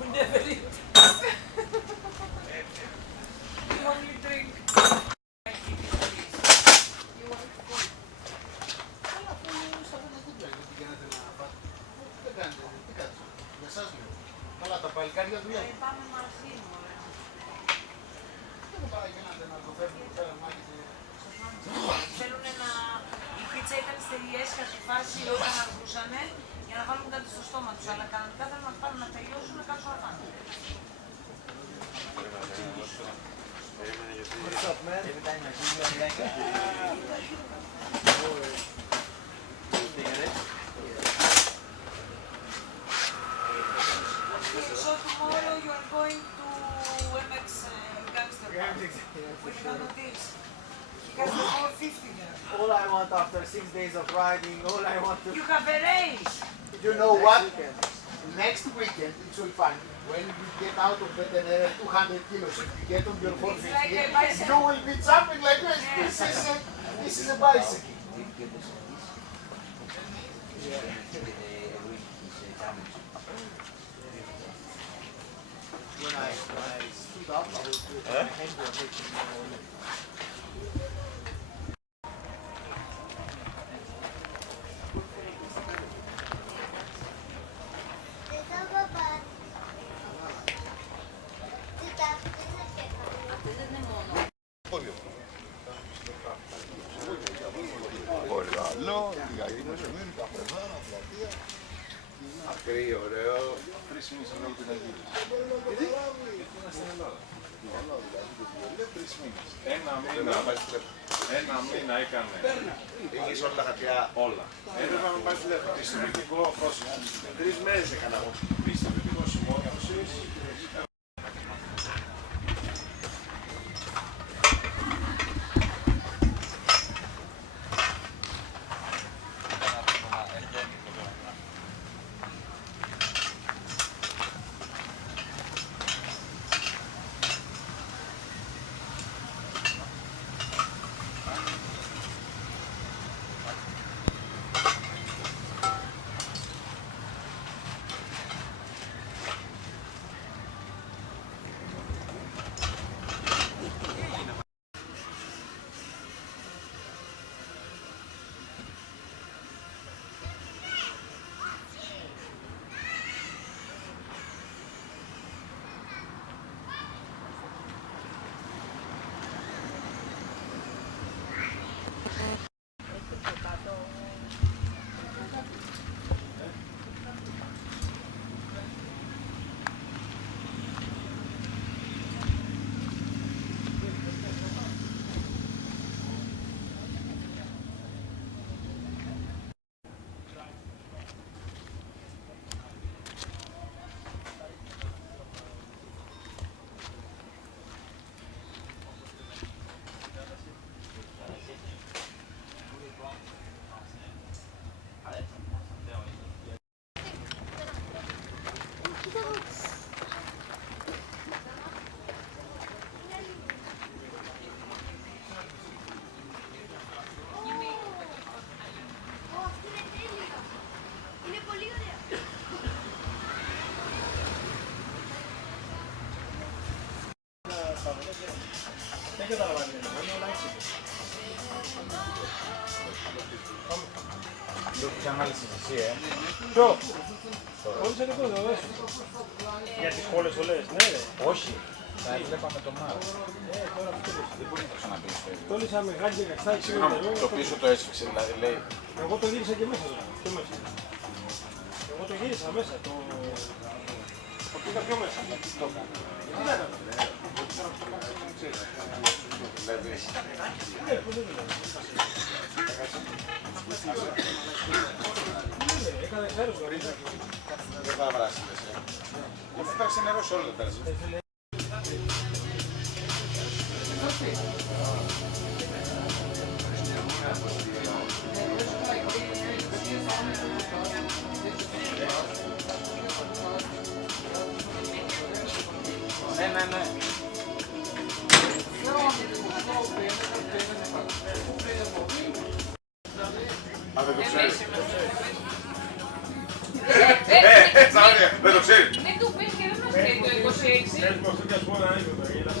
We never eat. We only drink. Καλά, τα παλικάρια δουλεύουν. Πάμε μαζί μου, ωραία. Δεν πάει και να το φέρνουν πέρα Θέλουν να... Η πίτσα ήταν στεριές κατά τη φάση όταν αργούσανε για να βάλουν κάτι στο στόμα τους, αλλά κανονικά θέλουν να πάνε να τελειώσουν να κάτσουν να φάνε. What's up, man? Every time I see you, I'm like, So tomorrow you are going to MX Gangster Park with Canotis. He has the 450 there. all I want after 6 days of riding, all I want to... You have a race! You know what? Next weekend it will find when you get out of the 200 kilos and you get on your 450, like a bicycle. you will be jumping like this. This is a bicycle. When I stood up, I was with my hand on it. Ακρί, ωραίο. 3 μήνες εδώ την Αγγίλη. Ένα μήνα έκανε. Πήγες όλα τα χαρτιά. Όλα. Έπρεπε να με πάρει τηλέφωνο. Πιστοποιητικό πρόσωπο. 3 μέρες έκανα εγώ. Πιστοποιητικό συμμόρφωσης. Δεν καταλαβαίνει, είναι όλα έξι. Το έχεις ανάλυση εσύ, Ποιο? Όλες είναι εδώ, δες. Για τις πόλες όλες, ναι ρε. Όχι. Θα έβλεπαμε το Μάρο. Τώρα αυτό το Δεν μπορεί να το ξαναπείς. τόλισα μεγάλη και καστάκι. Συγγνώμη, το πίσω το έσφιξε, δηλαδή λέει. Εγώ το γύρισα και μέσα τώρα. Πιο μέσα. Εγώ το γύρισα μέσα. Το πήγα πιο μέσα. Το έκανε. Τι να έκανα. Βλέπεις. Ναι, πώς δεν το έκανα εξάρους γορίζα. Δεν θα βράσει. Αφού πέρασε νερό σε όλο το πέρασε. Ναι. Αν δεν το ξέρεις. Τσάρια, δεν το ξέρει. Μην του πεις και δεν μας λέει το 26. Πες μου αυτό και ας πούμε ένα ανέκδοτο, είδα.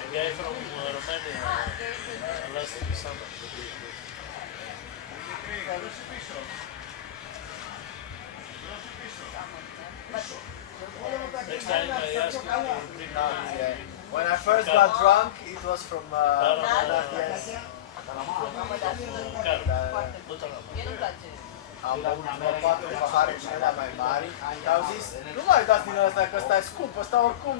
A guy from Romania last summer. Next time I ask you to bring me. When I first got drunk, it was from yes. Am băut patru pahare și mi-a dat mai mari. Și au zis, nu mai dați din ăsta, că ăsta e scump, ăsta oricum.